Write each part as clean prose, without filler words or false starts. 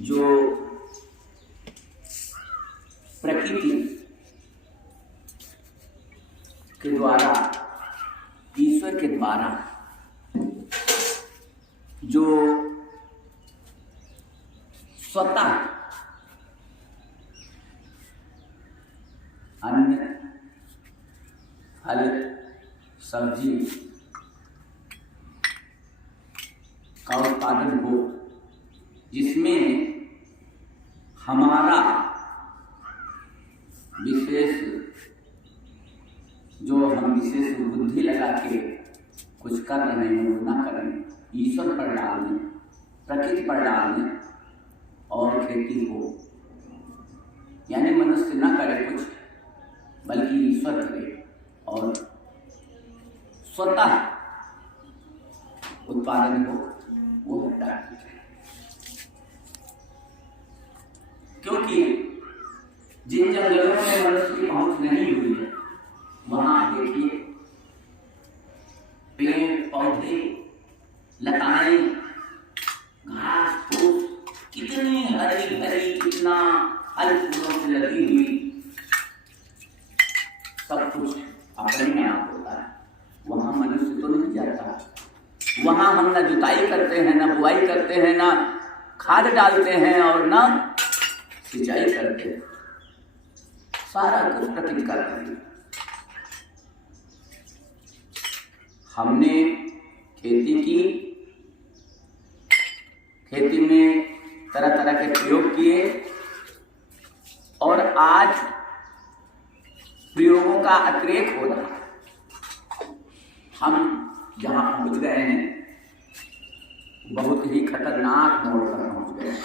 जो प्रकृति के द्वारा, ईश्वर के द्वारा जो स्वतः अन्न, फल, सब्जी का उत्पादन हो, जिसमें हमारा विशेष जो हम विशेष बुद्धि लगा के कुछ कर रहे हैं वो ना करें, ईश्वर पर डाल दें, प्रकृति पर डाल दें और खेती हो। यानी मनुष्य न करे कुछ, बल्कि ईश्वर करे और स्वतः उत्पादन हो, वो प्राकृतिक है। क्योंकि जिन जंगलों में मनुष्य की पहुंच नहीं हुई है, वहां देखिए पेड़ पौधे, लताएं, घास फूस कितनी हरी भरी, कितना फल फूलों से लगी हुई, सब कुछ अपने में आप होता है। वहां मनुष्य तो नहीं जाता, वहां हम न जुताई करते हैं, न बुआई करते हैं, न खाद डालते हैं और न सिंचाई करते हैं, सारा कुछ प्रकृति कर रही है। हमने खेती की, खेती में तरह तरह के प्रयोग किए और आज प्रयोगों का अतिरेक हो रहा है। हम जहां पहुंच गए हैं बहुत ही खतरनाक मोड़ पर पहुंच गए।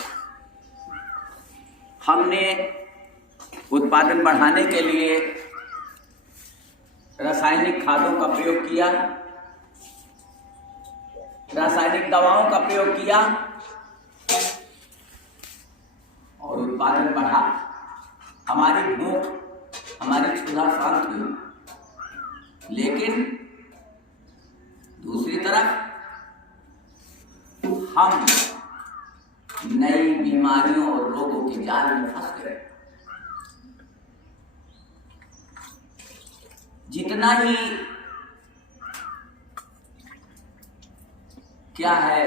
हमने उत्पादन बढ़ाने के लिए रासायनिक खादों का प्रयोग किया, रासायनिक दवाओं का प्रयोग किया और उत्पादन बढ़ा। हमारी भूख, हमारी क्षुधा शांत हुई, लेकिन दूसरी तरफ हम नई बीमारियों और रोगों के जाल में फंस गए। जितना ही क्या है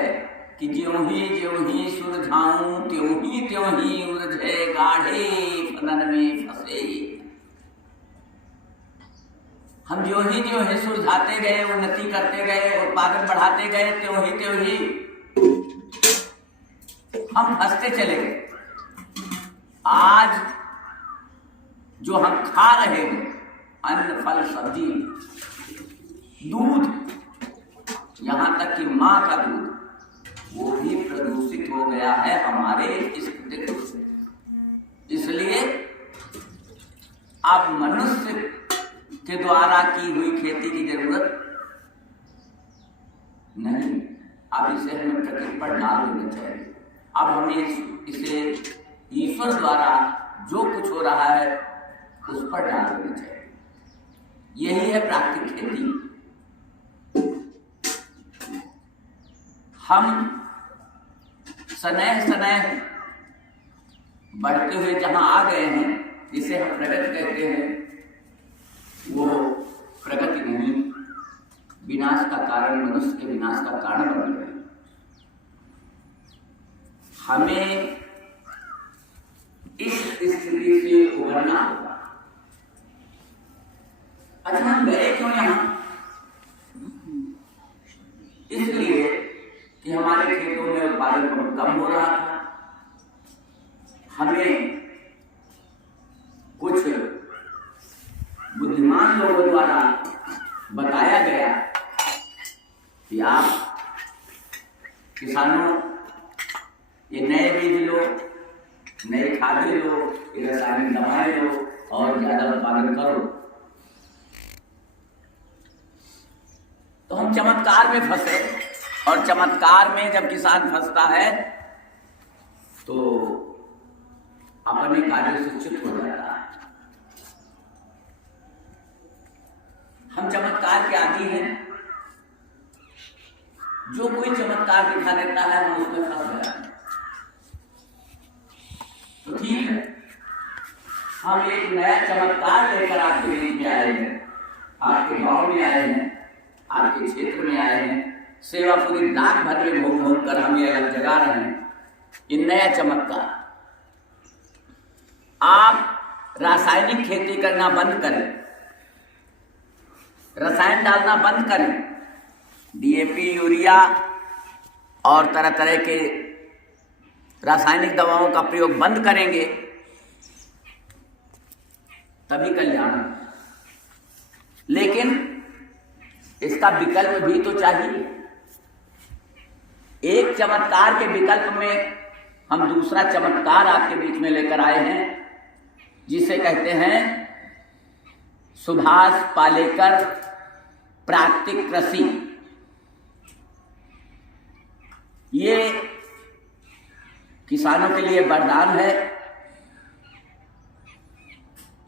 कि ज्यों ही सुरझाऊं त्यों ही उलझे गाढ़े फनन में फंसे। हम ज्यों ही सुलझाते गए, उन्नति करते गए, उत्पादन बढ़ाते गए, त्यों ही हम फंसते चले गए। आज जो हम खा रहे हैं, अन्न फल सब्जी, दूध, यहां तक कि मां का दूध, वो भी प्रदूषित हो गया है हमारे इस प्रकृति से। इसलिए अब मनुष्य के द्वारा की हुई खेती की जरूरत नहीं, अब इसे हमें प्रकृति पर डाल देना चाहिए। अब हमें इसे ईश्वर द्वारा जो कुछ हो रहा है उस पर डाल देना चाहिए। यही है प्राकृतिक खेती। हम सनह बढ़ते हुए जहां आ गए हैं, जिसे हम प्रगति कहते हैं, वो प्रगति नहीं, विनाश का कारण, मनुष्य के विनाश का कारण बन गए। हमें इस स्थिति से उभरना होगा। अच्छा, हम गए क्यों यहां? इसलिए कि हमारे खेतों में उत्पादन बहुत कम हो रहा था। हमें कुछ बुद्धिमान लोगों द्वारा बताया गया कि आप किसानों ये नए बीज लो, नए खादें लो, रासायनिक दवाएं लो और ज्यादा उत्पादन करो। तो हम चमत्कार में फंसे, और चमत्कार में जब किसान फंसता है तो अपने कार्य से च्युत हो जाता है। हम चमत्कार के आदी हैं, जो कोई चमत्कार दिखा देता है हम उसमें फंस जाते हैं। हम एक नया चमत्कार लेकर आपके बीच में आए हैं, आपके गांव में आए हैं, आपके क्षेत्र में आए हैं। सेवा पूरी रात भर में घूम घूम कर हम ये अलग जगा रहे हैं। ये नया चमत्कार, आप रासायनिक खेती करना बंद करें, रसायन डालना बंद करें, डीएपी, यूरिया और तरह तरह के रासायनिक दवाओं का प्रयोग बंद करेंगे तभी कल्याण। लेकिन इसका विकल्प भी तो चाहिए। एक चमत्कार के विकल्प में हम दूसरा चमत्कार आपके बीच में लेकर आए हैं, जिसे कहते हैं सुभाष पालेकर प्राकृतिक कृषि। ये किसानों के लिए वरदान है।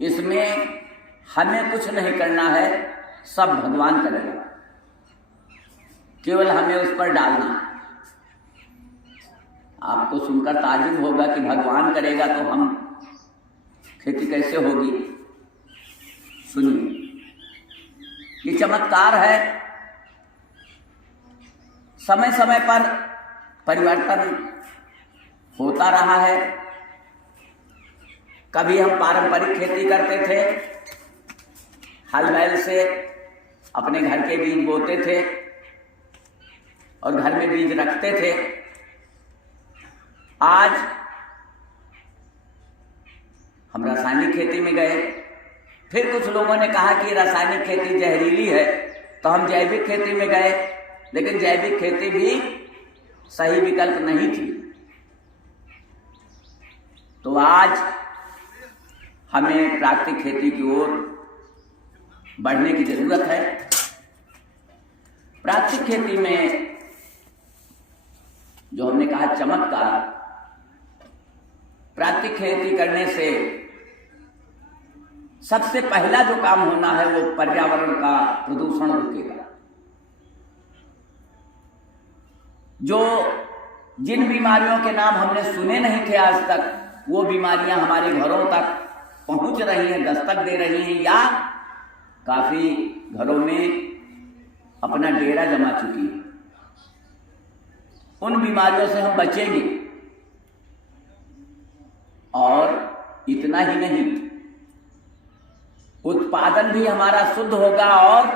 इसमें हमें कुछ नहीं करना है, सब भगवान करेगा, केवल हमें उस पर डालना है। आपको सुनकर ताज्जुब होगा कि भगवान करेगा तो हम खेती कैसे होगी। सुनिए, ये चमत्कार है। समय समय पर परिवर्तन होता रहा है। कभी हम पारंपरिक खेती करते थे, हल बैल से अपने घर के बीज बोते थे और घर में बीज रखते थे। आज हम रासायनिक खेती में गए। फिर कुछ लोगों ने कहा कि रासायनिक खेती जहरीली है, तो हम जैविक खेती में गए। लेकिन जैविक खेती भी सही विकल्प नहीं थी। तो आज हमें प्राकृतिक खेती की ओर बढ़ने की जरूरत है। प्राकृतिक खेती में जो हमने कहा चमत्कार, प्राकृतिक खेती करने से सबसे पहला जो काम होना है वो पर्यावरण का प्रदूषण रुकेगा। जो जिन बीमारियों के नाम हमने सुने नहीं थे आज तक, वो बीमारियां हमारे घरों तक पहुंच रही हैं, दस्तक दे रही हैं, या काफी घरों में अपना डेरा जमा चुकी है। उन बीमारियों से हम बचेंगे। और इतना ही नहीं, उत्पादन भी हमारा शुद्ध होगा और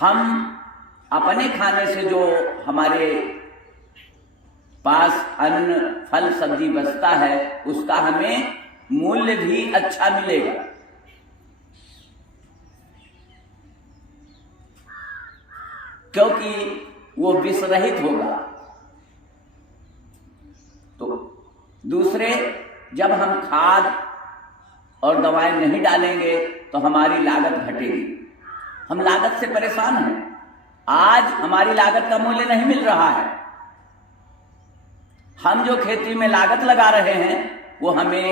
हम अपने खाने से जो हमारे पास अन्न, फल, सब्जी बचता है, उसका हमें मूल्य भी अच्छा मिलेगा। क्योंकि वो विष रहित होगा। तो दूसरे, जब हम खाद और दवाएं नहीं डालेंगे तो हमारी लागत घटेगी। हम लागत से परेशान हैं। आज हमारी लागत का मूल्य नहीं मिल रहा है। हम जो खेती में लागत लगा रहे हैं वो हमें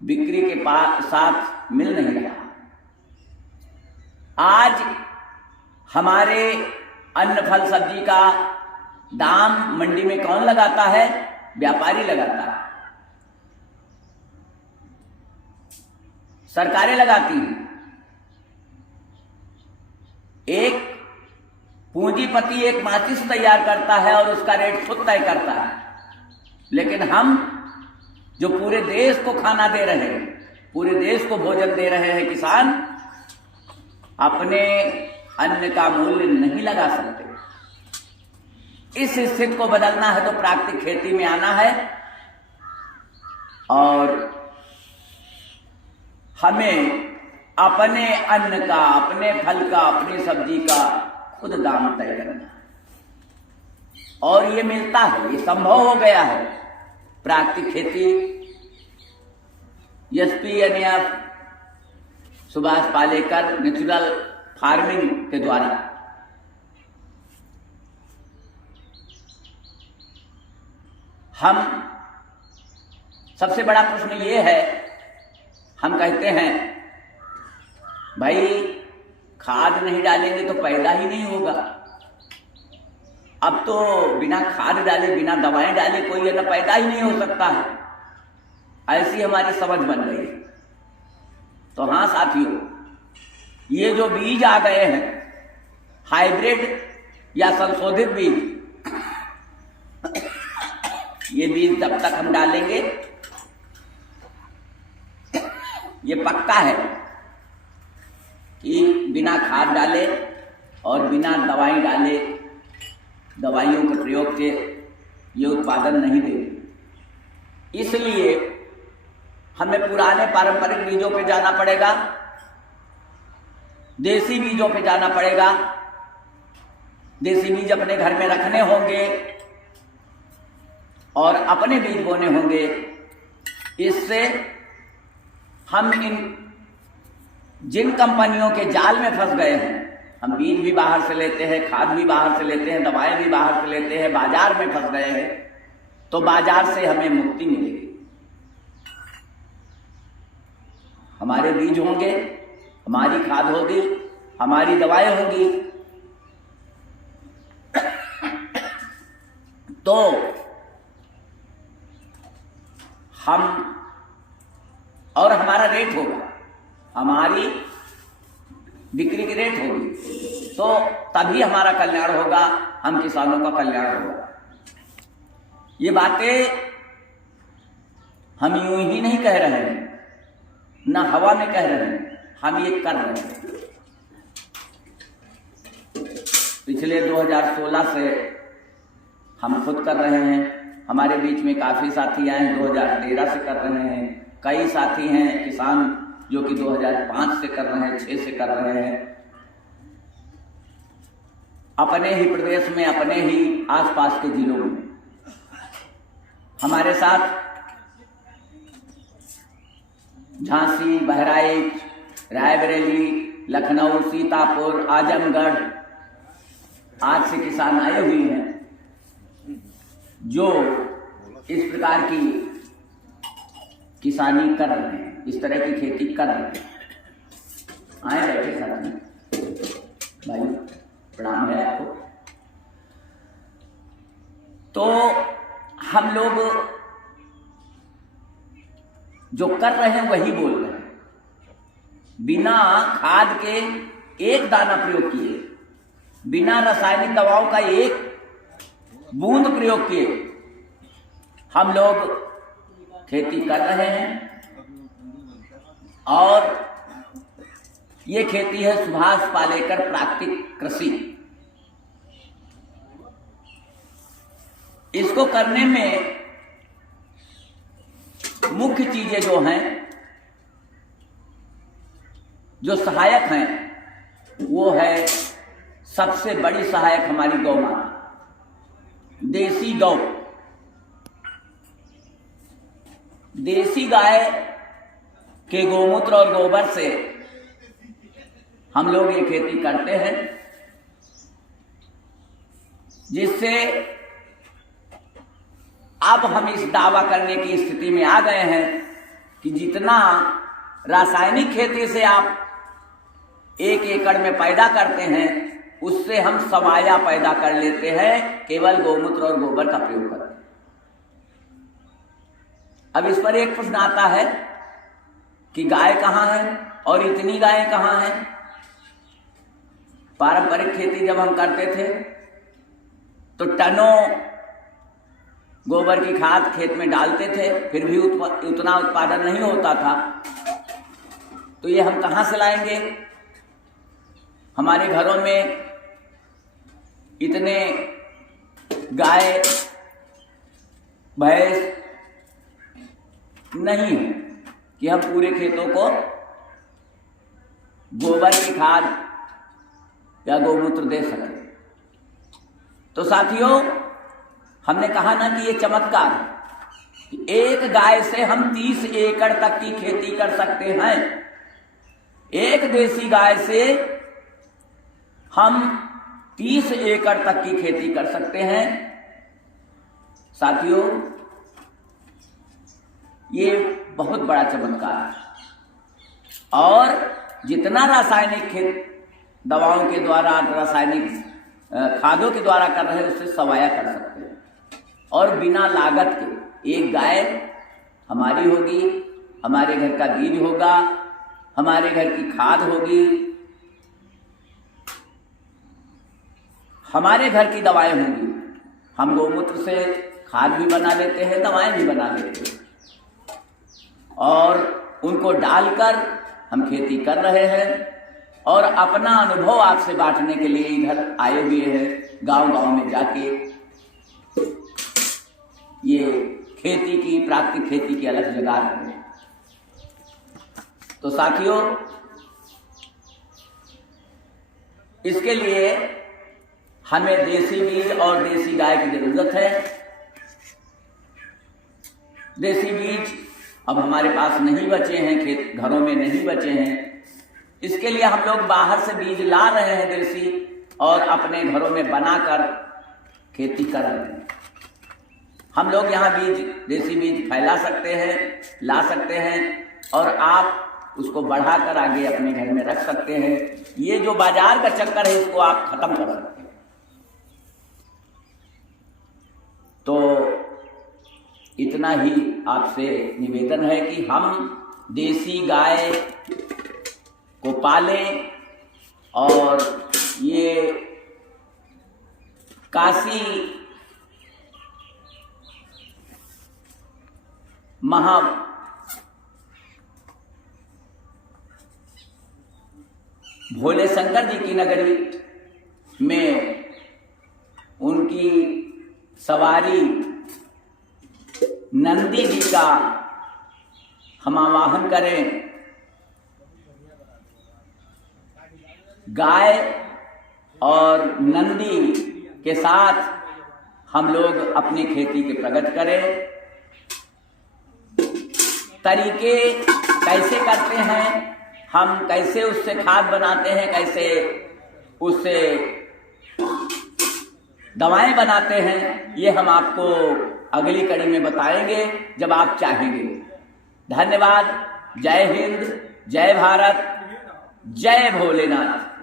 बिक्री के साथ मिल नहीं रहा। आज हमारे अन्न, फल, सब्जी का दाम मंडी में कौन लगाता है? व्यापारी लगाता है, सरकारें लगाती हैं। एक पूंजीपति एक माचिस तैयार करता है और उसका रेट खुद तय करता है। लेकिन हम जो पूरे देश को खाना दे रहे हैं, पूरे देश को भोजन दे रहे हैं, किसान अपने अन्न का मूल्य नहीं लगा सकते। इस स्थिति को बदलना है तो प्राकृतिक खेती में आना है और हमें अपने अन्न का, अपने फल का, अपनी सब्जी का खुद दाम तय करना है। और ये मिलता है, ये संभव हो गया है प्राकृतिक खेती एसपी यानी सुभाष पालेकर नेचुरल फार्मिंग के द्वारा। हम सबसे बड़ा प्रश्न ये है, हम कहते हैं भाई खाद नहीं डालेंगे तो पैदा ही नहीं होगा। अब तो बिना खाद डाले, बिना दवाएं डाले कोई अन्न पैदा ही नहीं हो सकता है। ऐसी हमारी समझ बन गई। तो हाँ साथियों, ये जो बीज आ गए हैं हाइब्रिड या संशोधित बीज, ये बीज जब तक हम डालेंगे ये पक्का है कि बिना खाद डाले और बिना दवाई डाले, दवाइयों के प्रयोग के ये उत्पादन नहीं देगी। इसलिए हमें पुराने पारंपरिक बीजों पे जाना पड़ेगा, देसी बीजों पे जाना पड़ेगा। देसी बीज अपने घर में रखने होंगे और अपने बीज बोने होंगे। इससे हम इन जिन कंपनियों के जाल में फंस गए हैं, हम बीज भी बाहर से लेते हैं, खाद भी बाहर से लेते हैं, दवाएं भी बाहर से लेते हैं, बाजार में फंस गए हैं, तो बाजार से हमें मुक्ति मिलेगी। हमारे बीज होंगे, हमारी खाद होगी, हमारी दवाएं होगी, तो हम और हमारा रेट होगा, हमारी बिक्री की रेट होगी, तो तभी हमारा कल्याण होगा, हम किसानों का कल्याण होगा। ये बातें हम यूं ही नहीं कह रहे हैं, ना हवा में कह रहे हैं, हम ये कर रहे हैं। पिछले 2016 से हम खुद कर रहे हैं, हमारे बीच में काफ़ी साथी आए हैं 2013 से कर रहे हैं, कई साथी हैं किसान जो कि 2005 से कर रहे हैं, 6 से कर रहे हैं। अपने ही प्रदेश में, अपने ही आसपास के जिलों में हमारे साथ झांसी, बहराइच, रायबरेली, लखनऊ, सीतापुर, आजमगढ़ आज से किसान आए हुए हैं जो इस प्रकार की किसानी कर रहे हैं, इस तरह की खेती कर रहे हैं। आए बैठे साथी भाई, प्रणाम है आपको। तो हम लोग जो कर रहे हैं वही बोल रहे हैं, बिना खाद के एक दाना प्रयोग किए, बिना रासायनिक दवाओं का एक बूंद प्रयोग किए हम लोग खेती कर रहे हैं। और ये खेती है सुभाष पालेकर प्राकृतिक कृषि। इसको करने में मुख्य चीजें जो हैं, जो सहायक हैं, वो है सबसे बड़ी सहायक हमारी गौ माता, देसी गौ। देसी गाय के गोमूत्र और गोबर से हम लोग ये खेती करते हैं, जिससे अब हम इस दावा करने की स्थिति में आ गए हैं कि जितना रासायनिक खेती से आप 1 एकड़ में पैदा करते हैं, उससे हम समाया पैदा कर लेते हैं केवल गोमूत्र और गोबर का प्रयोग करके। अब इस पर एक प्रश्न आता है कि गाय कहाँ है और इतनी गायें कहाँ हैं। पारंपरिक खेती जब हम करते थे तो टनों गोबर की खाद खेत में डालते थे, फिर भी उतना उत्पादन नहीं होता था। तो ये हम कहाँ से लाएंगे? हमारे घरों में इतने गाय भैंस नहीं है कि हम पूरे खेतों को गोबर की खाद या गोमूत्र दे सकें। तो साथियों, हमने कहा ना कि ये चमत्कार कि एक गाय से हम 30 एकड़ तक की खेती कर सकते हैं। एक देसी गाय से हम 30 एकड़ तक की खेती कर सकते हैं। साथियों, ये बहुत बड़ा चमत्कार है। और जितना रासायनिक खेत दवाओं के द्वारा, रासायनिक खादों के द्वारा कर रहे हैं, उससे सवाया कर सकते हैं। और बिना लागत के एक गाय हमारी होगी, हमारे घर का बीज होगा, हमारे घर की खाद होगी, हमारे घर की दवाएं होंगी। हम गौमूत्र से खाद भी बना लेते हैं, दवाएं भी बना लेते हैं, और उनको डालकर हम खेती कर रहे हैं। और अपना अनुभव आपसे बांटने के लिए इधर आए हुए हैं, गांव-गांव में जाके ये खेती की, प्राकृतिक खेती की अलग जगह है। तो साथियों, इसके लिए हमें देसी बीज और देसी गाय की जरूरत है। देसी बीज अब हमारे पास नहीं बचे हैं, खेत घरों में नहीं बचे हैं, इसके लिए हम लोग बाहर से बीज ला रहे हैं देसी, और अपने घरों में बनाकर खेती कर रहे हैं। हम लोग यहाँ बीज, देसी बीज फैला सकते हैं, ला सकते हैं, और आप उसको बढ़ाकर आगे अपने घर में रख सकते हैं। ये जो बाजार का चक्कर है, इसको आप खत्म कर सकते हैं। तो इतना ही आपसे निवेदन है कि हम देसी गाय को पालें, और ये काशी महा भोले शंकर जी की नगरी में उनकी सवारी नंदी जी का हम आवाहन करें। गाय और नंदी के साथ हम लोग अपनी खेती के प्रगति करें। तरीके कैसे करते हैं, हम कैसे उससे खाद बनाते हैं, कैसे उससे दवाएं बनाते हैं, ये हम आपको अगली कड़ी में बताएंगे जब आप चाहेंगे। धन्यवाद। जय हिंद, जय भारत, जय भोलेनाथ।